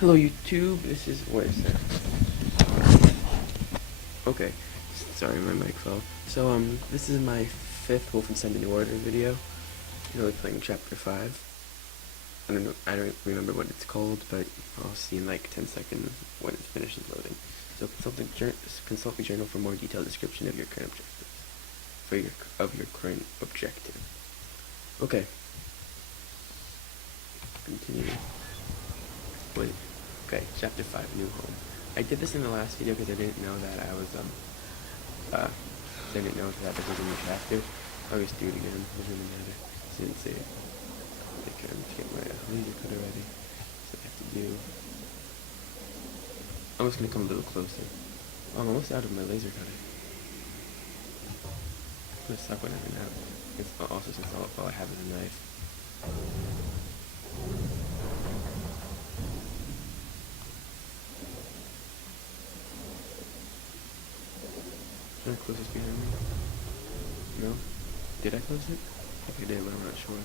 Hello YouTube, this is, what is that? Okay, sorry my mic fell. So this is my 5th Wolfenstein The New Order video. I'm really playing chapter 5. I don't remember what it's called, but I'll see in like 10 seconds when it finishes loading. So consult the journal for more detailed description of your current objective. Okay. Continue. Wait. Okay, chapter 5, New Home. I did this in the last video because I didn't know that I was, didn't know that this was a new chapter. I'll just do it again, doesn't really matter. Didn't say it. Okay, I'm just getting my laser cutter ready. So I have to do... I'm just gonna come a little closer. Oh, I'm almost out of my laser cutter. I'm gonna suck when I run out. It's also since all I have is a knife. Can I close this behind me? No? Did I close it? I think I did, but I'm not sure.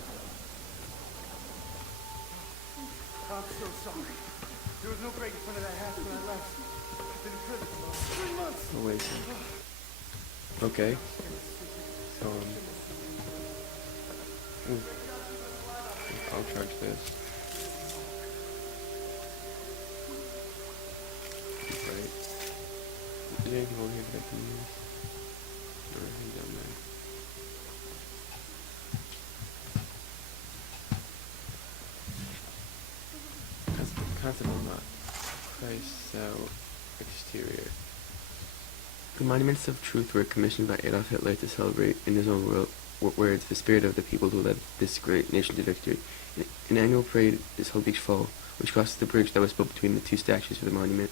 I'm so sorry. There was no break in front of that house when I left. I've been in prison for 3 months. Oh, wait. Okay. So, I'll charge this. Right. Is there anything over here that I can use? Or anything down there? Concept of not. Christ out. Exterior. The monuments of truth were commissioned by Adolf Hitler to celebrate, in his own words, the spirit of the people who led this great nation to victory. An annual parade is held each fall, which crosses the bridge that was built between the two statues for the monument.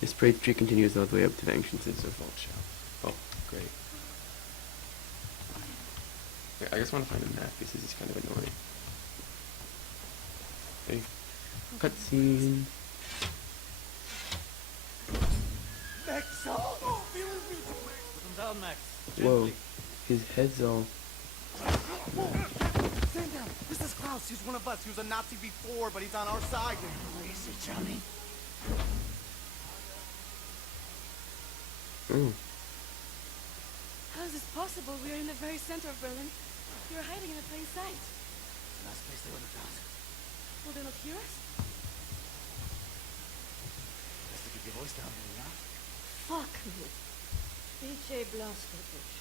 This parade street continues all the way up to the entrances of Vault Shop. Oh, great. I just want to find a map because this is kind of annoying. Okay. Cutscene. Max, oh, feeling me. Put him down, Max. Whoa. His head's all... Stand down. This is Klaus. He's one of us. He was a Nazi before, but he's on our side. Where is he, Johnny? Oh. How is this possible? We are in the very center of Berlin. We are hiding in a plain sight. Last place they would have found. Will they not hear us? Best to keep your voice down here, yeah? Fuck me. DJ Blaskovich.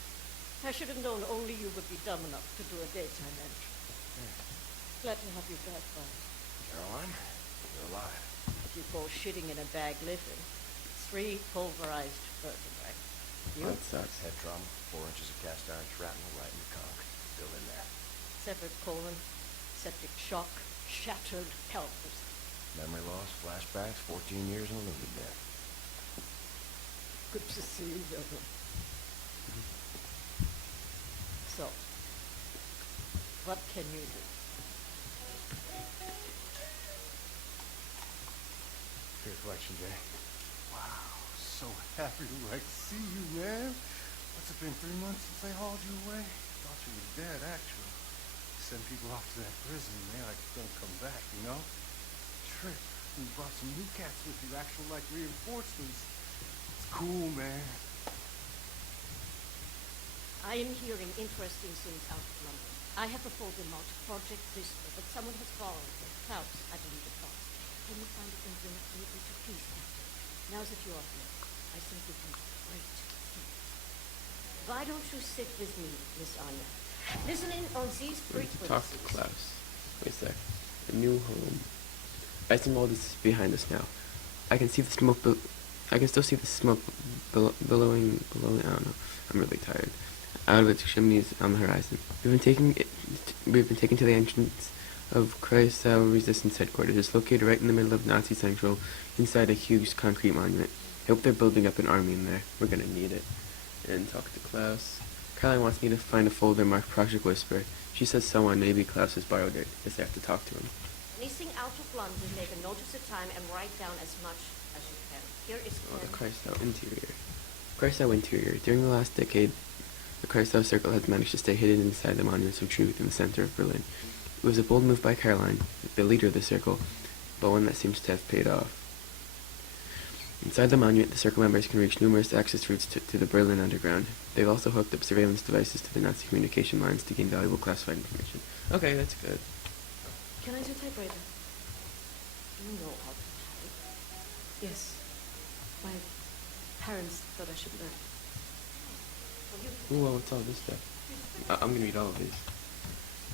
I should have known only you would be dumb enough to do a daytime entry. Glad to have you back, bud. Caroline, you're alive. If you call shitting in a bag living, 3 pulverized vertebrae. You? That sucks. Head trauma, 4 inches of cast iron shrapnel right in the conch. Still in there. Severed colon, septic shock, shattered pelvis. Memory loss, flashbacks, 14 years in a loony bin. Good to see you, Wilbur. So, what can you do? Your reflection, Jay. Wow, so happy to see you, man. What's it been, 3 months since they hauled you away? Thought you were dead, actually. Send people off to that prison, and they like don't come back, you know? Trip. You brought some new cats with you, actual like reinforcements. It's cool, man. I am hearing interesting things out of London. I have a folder marked Project Whisper, but someone has borrowed it. Klaus, I believe it was. Can you find it and bring it with you to peace, Captain? Now that you are here, I think we can do great things. Why don't you sit with me, Miss Anya? Listening on these frequencies. Talk to Klaus. Wait a sec. A new home. I assume all this is behind us now. I can see the smoke, I can still see the smoke billowing below. I don't know. I'm really tired. Out of its chimneys on the horizon. We've been taken to the entrance of Kreisau Resistance Headquarters. It's located right in the middle of Nazi Central, inside a huge concrete monument. I hope they're building up an army in there. We're gonna need it. And talk to Klaus. Caroline wants me to find a folder marked Project Whisper. She says someone, maybe Klaus, has borrowed it. Guess I have to talk to him. Anything out of London, make a note of the time and write down as much as you can. Here is Oh, the pen. Kreisau Interior. Kreisau Interior. During the last decade, the Kreisau Circle has managed to stay hidden inside the monuments of truth in the center of Berlin. It was a bold move by Caroline, the leader of the circle, but one that seems to have paid off. Inside the monument, the Circle members can reach numerous access routes to the Berlin underground. They've also hooked up surveillance devices to the Nazi communication lines to gain valuable classified information. Okay, that's good. Can I do typewriter? You know how to type. Yes. My parents thought I should learn. Ooh, what's all this stuff? I'm gonna read all of these.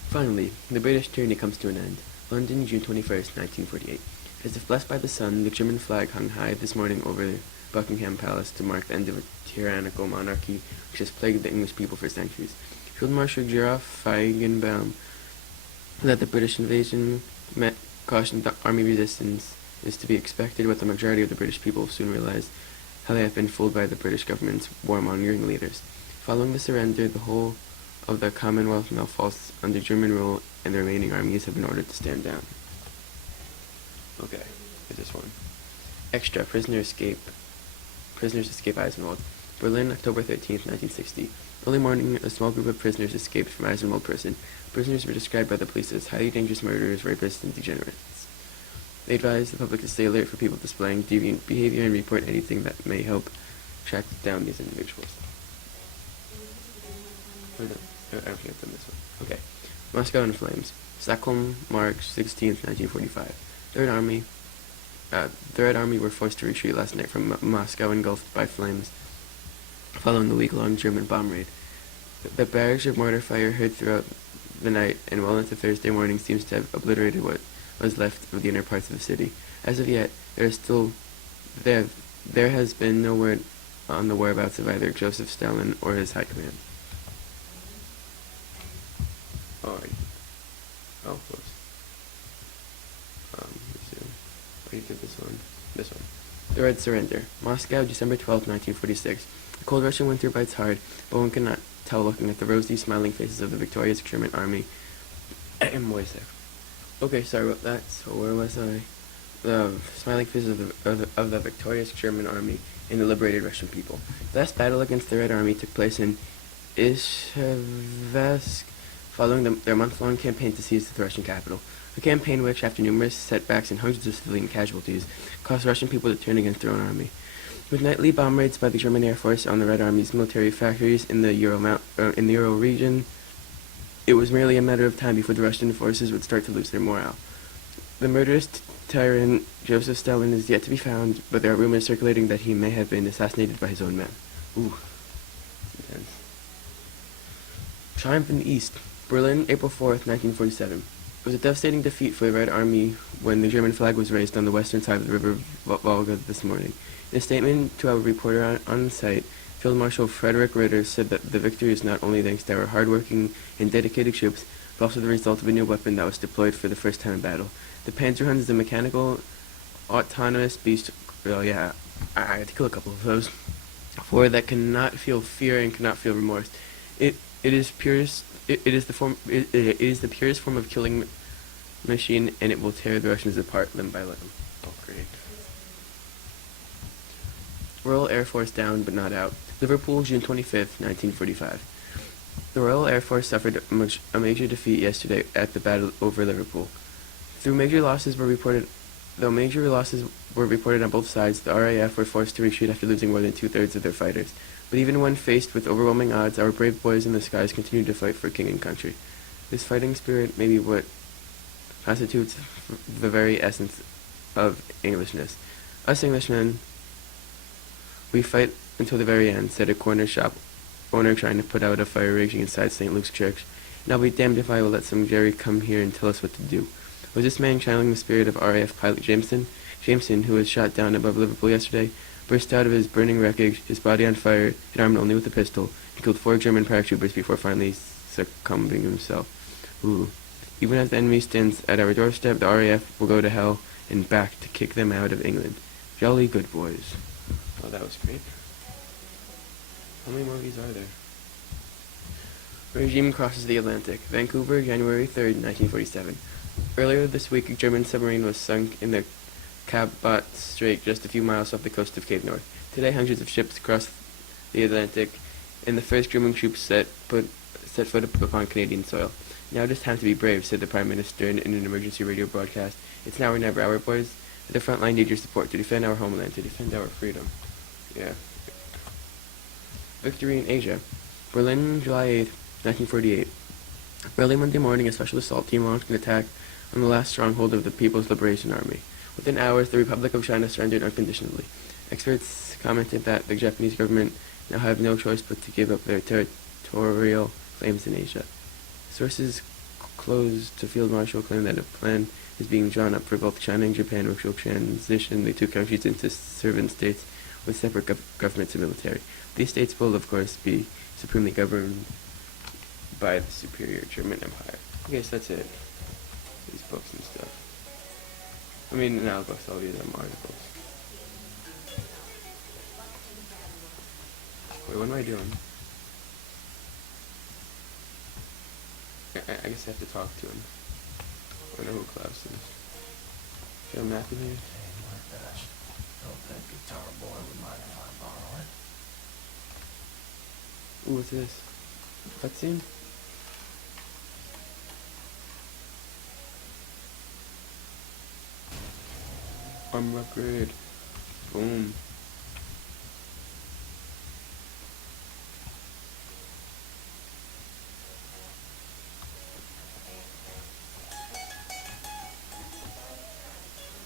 Finally, the British tyranny comes to an end. London, June 21st, 1948. As if blessed by the sun, the German flag hung high this morning over Buckingham Palace to mark the end of a tyrannical monarchy which has plagued the English people for centuries. Field Marshal Giraffe Feigenbaum that the British invasion cautioned that army resistance is to be expected, but the majority of the British people soon realized how they have been fooled by the British government's warmongering leaders. Following the surrender, the whole of the Commonwealth now falls under German rule, and the remaining armies have been ordered to stand down. Okay, here's this one. Extra, prisoners escape Eisenwald. Berlin, October 13th, 1960. Early morning, a small group of prisoners escaped from Eisenwald prison. Prisoners were described by the police as highly dangerous murderers, rapists, and degenerates. They advised the public to stay alert for people displaying deviant behavior and report anything that may help track down these individuals. I don't think I've done this one. Okay. Moscow in flames. Stockholm, March 16th, 1945. The Red Army were forced to retreat last night from Moscow, engulfed by flames, following the week-long German bomb raid. The barrage of mortar fire heard throughout the night and well into Thursday morning seems to have obliterated what was left of the inner parts of the city. As of yet, there has been no word on the whereabouts of either Joseph Stalin or his high command. Close. Let's see. What do you did this one? This one. The Red Surrender. Moscow, December 12, 1946. The cold Russian winter bites hard, but one cannot tell looking at the rosy, smiling faces of the victorious German army. Okay, sorry about that. So where was I? The smiling faces of the victorious German army and the liberated Russian people. The last battle against the Red Army took place in Izhevsk, following their month-long campaign to seize the Russian capital. A campaign which, after numerous setbacks and hundreds of civilian casualties, caused Russian people to turn against their own army. With nightly bomb raids by the German Air Force on the Red Army's military factories in the Ural region, it was merely a matter of time before the Russian forces would start to lose their morale. The murderous tyrant Joseph Stalin is yet to be found, but there are rumors circulating that he may have been assassinated by his own men. Ooh, intense. Triumph in the East. Berlin, April 4th, 1947. It was a devastating defeat for the Red Army when the German flag was raised on the western side of the river Volga this morning. In a statement to our reporter on site, Field Marshal Frederick Ritter said that the victory is not only thanks to our hardworking and dedicated troops, but also the result of a new weapon that was deployed for the first time in battle. The Panzerhund is a mechanical, autonomous beast. Well, yeah, I had to kill a couple of those. For that cannot feel fear and cannot feel remorse. It is the purest form of killing machine, and it will tear the Russians apart limb by limb. Oh, great. Royal Air Force down but not out. Liverpool, June 25th, 1945. The Royal Air Force suffered a major defeat yesterday at the battle over Liverpool. Though major losses were reported on both sides, the RAF were forced to retreat after losing more than two-thirds of their fighters. But even when faced with overwhelming odds, our brave boys in the skies continued to fight for king and country. This fighting spirit may be what constitutes the very essence of Englishness. Us Englishmen, we fight until the very end, said a corner shop owner trying to put out a fire raging inside St. Luke's Church. And I'll be damned if I will let some Jerry come here and tell us what to do. Was this man channeling the spirit of RAF pilot Jameson? Jameson, who was shot down above Liverpool yesterday, burst out of his burning wreckage, his body on fire, and armed only with a pistol, and killed 4 German paratroopers before finally succumbing himself. Ooh. Even as the enemy stands at our doorstep, the RAF will go to hell and back to kick them out of England. Jolly good boys. Oh, that was great. How many more of these are there? Regime crosses the Atlantic. Vancouver, January 3rd, 1947. Earlier this week, a German submarine was sunk in the Cabot Strait just a few miles off the coast of Cape North. Today, hundreds of ships crossed the Atlantic, and the first German troops set foot upon Canadian soil. Now it is time to be brave, said the Prime Minister in an emergency radio broadcast. It's now or never. Our boys at the front line need your support to defend our homeland, to defend our freedom. Yeah. Victory in Asia. Berlin, July 8th, 1948. Early Monday morning, a special assault team launched an attack on the last stronghold of the People's Liberation Army. Within hours, the Republic of China surrendered unconditionally. Experts commented that the Japanese government now have no choice but to give up their territorial claims in Asia. Sources close to Field Marshal claim that a plan is being drawn up for both China and Japan, which will transition the two countries into servant states with separate governments and military. These states will, of course, be supremely governed by the superior German Empire. I guess that's it. These books and stuff. I mean, not books, all these articles. Wait, what am I doing? I guess I have to talk to him. I know who Klaus is. Is there a map in here? Hey, my gosh. Don't that guitar boy would mind if I borrow it? Ooh, what's this? Cutscene? Armor upgrade. Boom.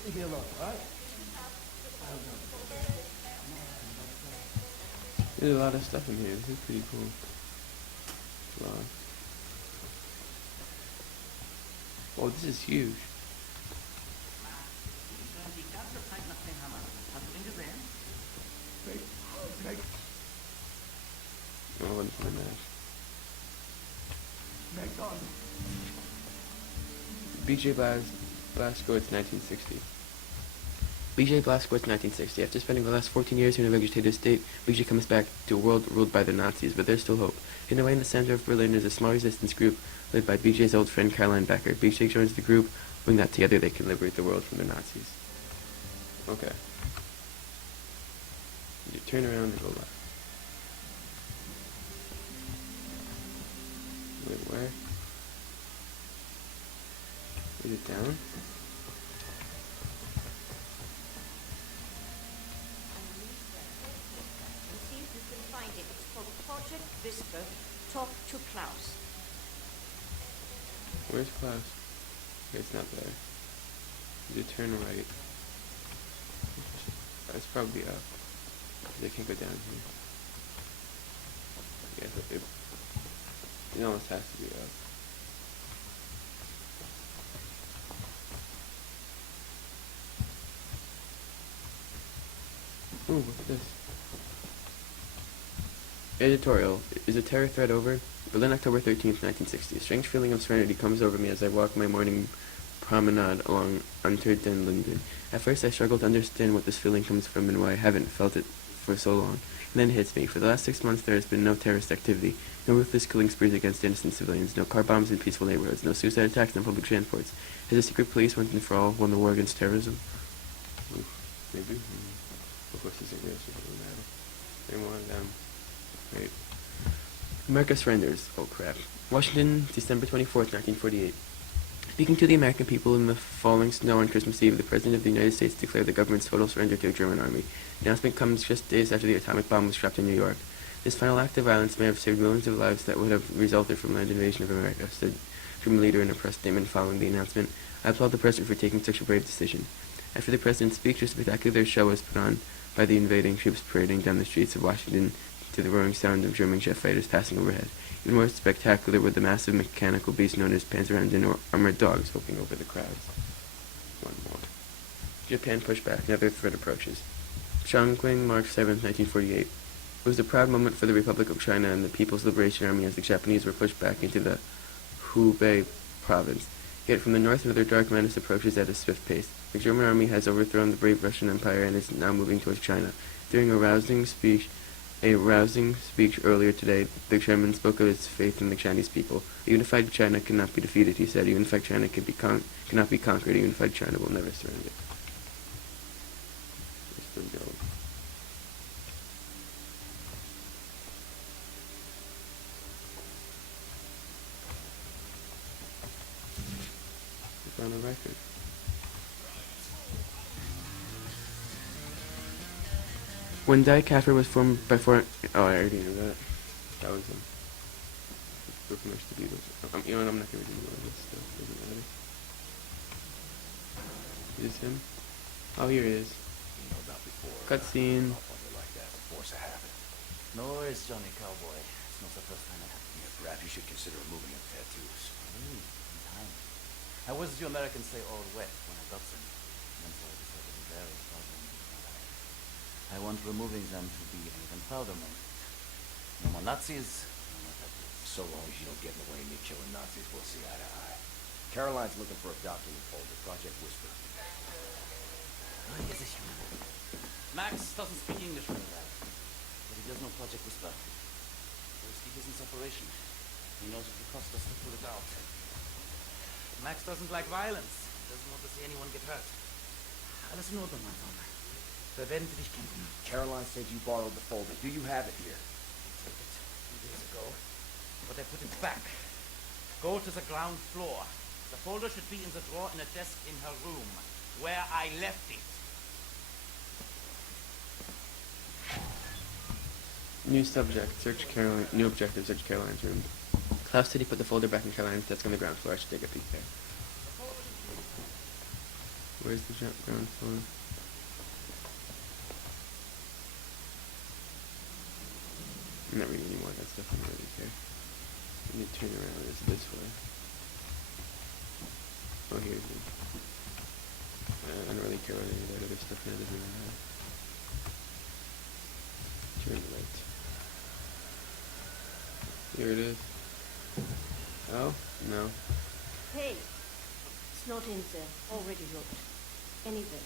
Leave me alone, alright? There's a lot of stuff in here. This is pretty cool. Wow. Oh, this is huge. Oh, what's my match? BJ Blazkowicz, 1960. BJ Blazkowicz, 1960. After spending the last 14 years in a vegetative state, BJ comes back to a world ruled by the Nazis, but there's still hope. Hidden away in the center of Berlin is a small resistance group led by BJ's old friend Caroline Becker. BJ joins the group, hoping that together they can liberate the world from the Nazis. Okay. You turn around and go left. Wait, where? Is it down? See if you can find it. It's called Project Whisper. Talk to Klaus. Where's Klaus? Okay, it's not there. You turn right. It's probably up. They can't go down here. Yeah, it almost has to be up. Ooh, what's this? Editorial. Is a terror threat over? Berlin, October 13th, 1960. A strange feeling of serenity comes over me as I walk my morning promenade along Unter den Linden. At first I struggle to understand what this feeling comes from and why I haven't felt it for so long. And then it hits me. For the last 6 months there has been no terrorist activity, no ruthless killing sprees against innocent civilians, no car bombs in peaceful neighborhoods, no suicide attacks on public transports. Has the secret police once and for all won the war against terrorism? Oof, maybe. Of course this isn't real, so it doesn't matter. They want them. Wait. America surrenders. Oh crap. Washington, December 24th, 1948. Speaking to the American people in the falling snow on Christmas Eve, the President of the United States declared the government's total surrender to the German army. The announcement comes just days after the atomic bomb was dropped in New York. This final act of violence may have saved millions of lives that would have resulted from land invasion of America, said German leader in a press statement following the announcement. I applaud the President for taking such a brave decision. After the President's speech, a spectacular show was put on by the invading troops parading down the streets of Washington to the roaring sound of German jet fighters passing overhead. Even more spectacular were the massive mechanical beasts known as Panzerhunde or armored dogs hoping over the crowds. One more. Japan pushed back. Another threat approaches. Chongqing, March 7, 1948. It was a proud moment for the Republic of China and the People's Liberation Army as the Japanese were pushed back into the Hubei province. Yet from the north another dark menace approaches at a swift pace. The German army has overthrown the brave Russian Empire and is now moving towards China. During a rousing speech earlier today, the chairman spoke of his faith in the Chinese people. A unified China cannot be defeated, he said. A unified China cannot be conquered. A unified China will never surrender. Let's go. When Dicafer was formed by four... Oh, I already knew that. That was him. Broken Mesh the Beatles. You know what, I'm not gonna read more of this stuff. Doesn't matter. Is this him? Oh, here it is. You know about before. Cutscene. Off on you like that's a force of habit. No worries, Johnny Cowboy. It's not the first time it happened. Yeah, perhaps you should consider removing your tattoos. In time. How was you Americans say all wet when I got them? And so I decided to very proud moment of my life. I want removing them to be an even prouder moment. No more Nazis, no more tattoos. So long as you don't get in the way of me killing Nazis, we'll see eye to eye. Caroline's looking for a document folder, Project Whisper. Oh, yes, ich Max doesn't speak English very well, but he does know Project Whisper. Risky business operation. He knows it will cost us to pull it out. Max doesn't like violence. He doesn't want to see anyone get hurt. Alles in Ordnung, mein Sohn. Wir werden für dich kämpfen. Caroline said you borrowed the folder. Do you have it here? I took it 2 days ago, but I put it back. Go to the ground floor. The folder should be in the drawer in a desk in her room, where I left it. New subject. Search Caroline. New objective. Search Caroline's room. Klaus said he put the folder back in Caroline's desk on the ground floor. I should take a peek there. Where's the ground floor? I'm not reading anymore. That stuff I don't really care. Let me turn around. It's this way. Oh, here's it. I don't really care about any of that other stuff now. Doesn't really matter. Turn the lights. Here it is. Oh? No. Hey, it's not in there. Already looked. Anyway,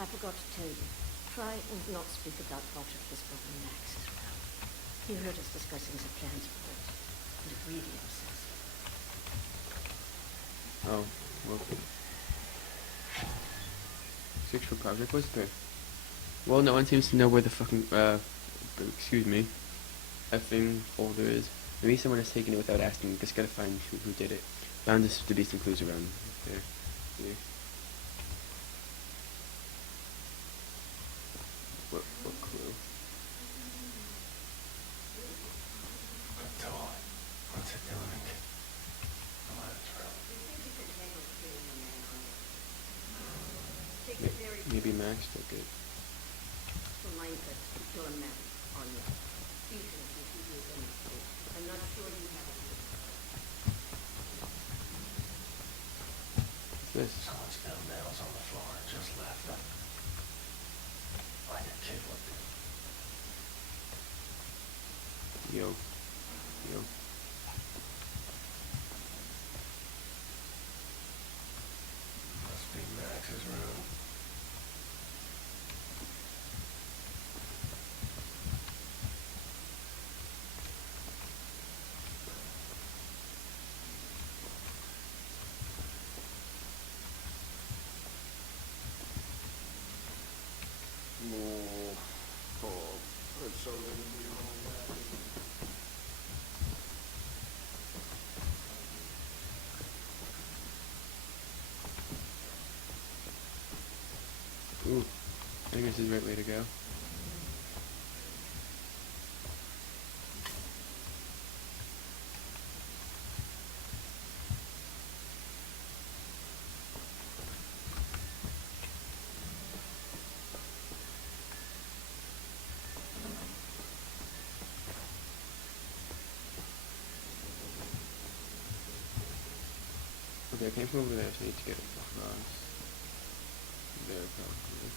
I forgot to tell you. Try and not speak about Project Whisper when Max is around. He heard us discussing the plans for it, and it really upsets him. Oh, well. Search for Project Whisper. Well, no one seems to know where the fucking, excuse me, effing folder is. Maybe someone has taken it without asking. Just gotta find who did it. Bound to be some clues around there. Here. What clue? What's it doing? Come on, it's real. Maybe Max took it. Remind us to kill a man on you. Even if you do anything. I'm not sure you have it. What's this? Someone spilled nails on the floor and just left. Like a kid would do. Yo. Must be Max's room. It's so good to be home, man. Ooh. I think this is the right way to go. Okay, I came from over there, so I need to get across. There, probably.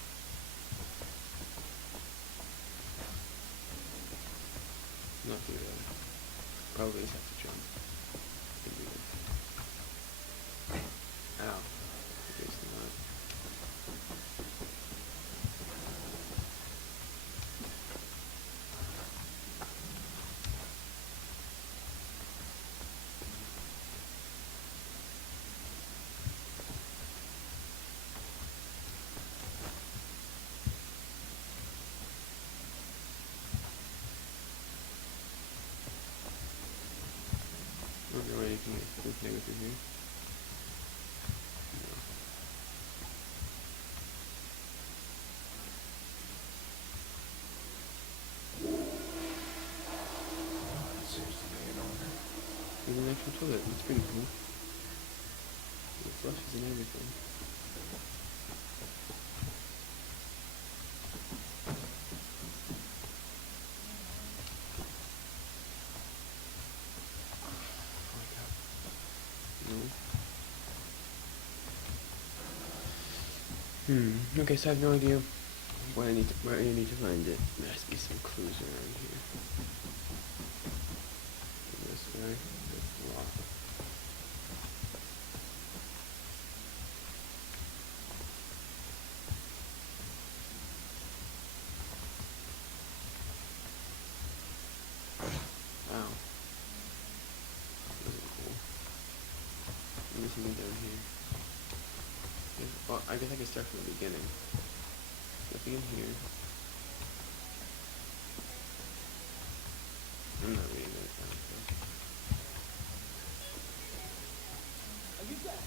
Not through there. Probably just have to jump. Can do this. Ow. Okay, it's not. Okay, wait, can I go through here? No. toilet. It's pretty cool. It flushes and everything. Okay, so I have no idea where I need to find it. There has to be some clues around here. This way. It's locked. Wow. This is cool. Let me see me down here. Well, I guess I can start from the beginning. Nothing in here. I'm not reading that down. Are you dead?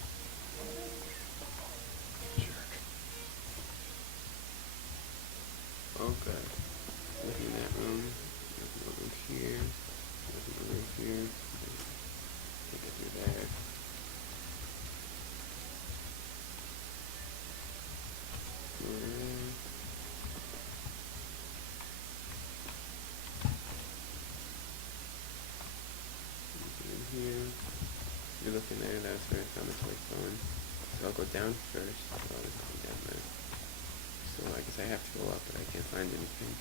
Jerk. Okay. Nothing in that room. Nothing over here. Nothing over here. Can't get through there. Here. You're looking there, that's where I found the toy phone. So I'll go down first. Oh, there's nothing down there. So I guess I have to go up, but I can't find anything.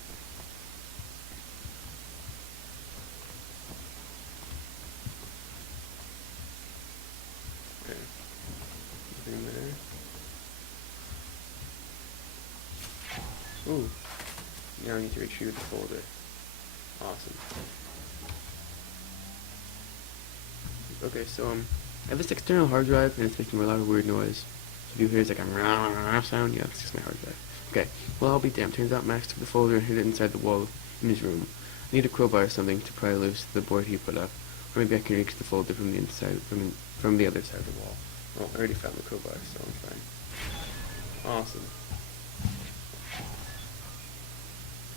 Okay. Nothing there. Ooh. Now I need to retrieve the folder. Awesome. Okay, so I have this external hard drive and it's making a lot of weird noise. So if you hear it's like a sound, yeah, it's just my hard drive. Okay, well I'll be damned. Turns out Max took the folder and hid it inside the wall in his room. I need a crowbar or something to pry loose the board he put up. Or maybe I can reach the folder from the inside, from the other side of the wall. Well, I already found the crowbar, so I'm fine. Awesome.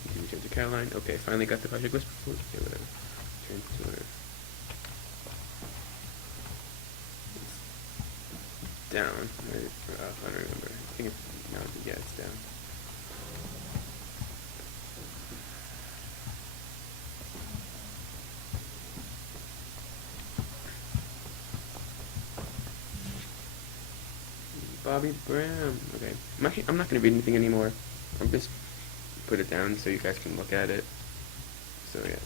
You can return to Caroline. Okay, finally got the Project Whisper folder. Okay, whatever. Turn to her. Down. I don't remember. I think it's, no, yeah, it's down. Bobby Brown. Okay. I'm not going to read anything anymore. I'll just put it down so you guys can look at it. So, yeah.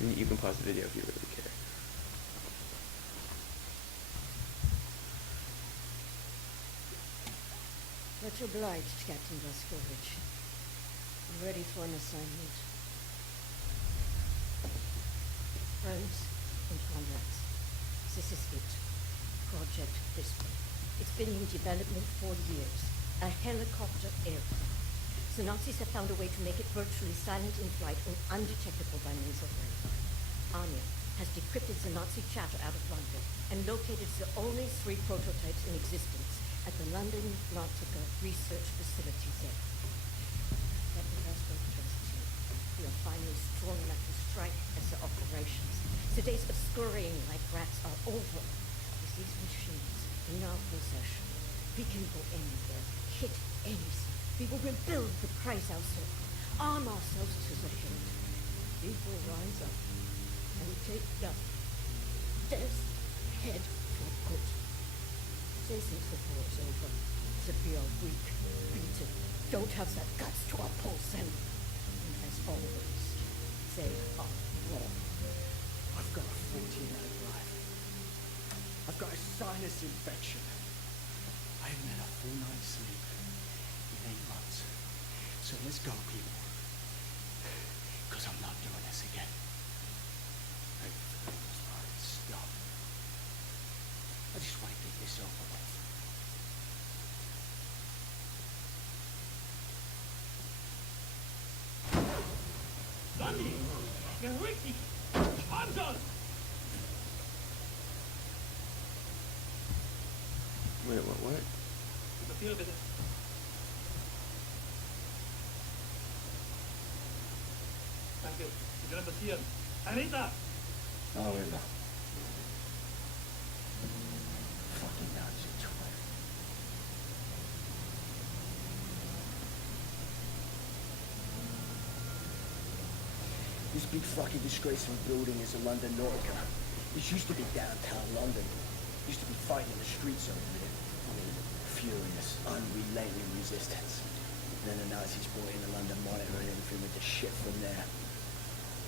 And you can pause the video if you really care. Much obliged, Captain Blaskovich. I'm ready for an assignment. Friends and comrades, this is it. Project Whisper. It's been in development for years. A helicopter aircraft. The Nazis have found a way to make it virtually silent in flight and undetectable by means of radar. Anya has decrypted the Nazi chatter out of London and located the only 3 prototypes in existence at the London Nautica Research Facility there. Captain Blaskovich trusts you. We are finally strong enough to strike at the operations. The days of scurrying like rats are over. With these machines in our possession, we can go anywhere, hit anything. We will rebuild the Kreisau Circle, arm ourselves to the hilt. We will rise up and take down death's head for good. They think the war's over, that we are weak, beaten, don't have the guts to oppose them. And as always, they are wrong. I've got a 14-hour drive. I've got a sinus infection. I haven't had a full night's sleep in 8 months. So let's go, people. Because I'm not doing this again. Maybe for the most part, it's stuff. I just want to get this over with. Sonny! Beruhig dich! Sponsor! Wait, what? Befehl bitte. Danke. Sie können passieren. Anita! Oh, wait, no. This big fucking disgraceful building is a London Nautica. This used to be downtown London. Used to be fighting in the streets over there. I mean, furious, unrelenting resistance. Then the Nazis brought in the London Monitor and everything went to shit from there.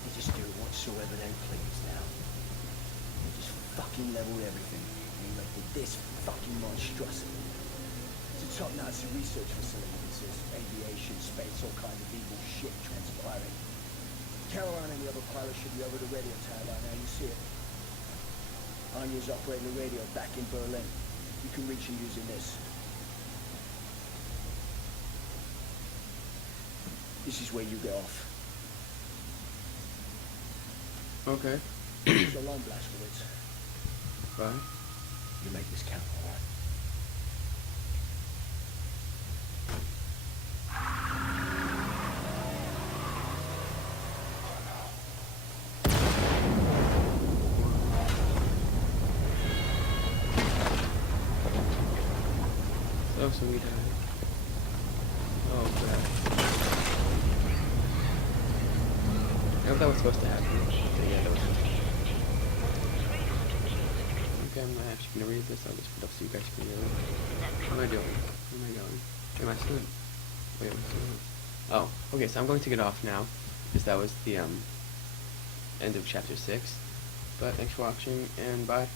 They just do whatsoever they please now. They just fucking leveled everything and erected this fucking monstrosity. It's a top Nazi research facility. This is aviation, space, all kinds of evil shit transpiring. Caroline and the other pilots should be over the radio tower by now. You see it. Anya's operating the radio back in Berlin. You can reach her using this. This is where you get off. Okay. It's a long blast for it. Right. You make this count, alright? So sweet. Oh crap. I hope that was supposed to happen. So yeah, that was supposed to happen. Okay, I'm not actually gonna read this. I'll just put up so you guys can read it. What am I doing? Where am I going? Am I still? Wait, am I still? Oh, okay. So I'm going to get off now, because that was the end of chapter 6. But thanks for watching, and bye.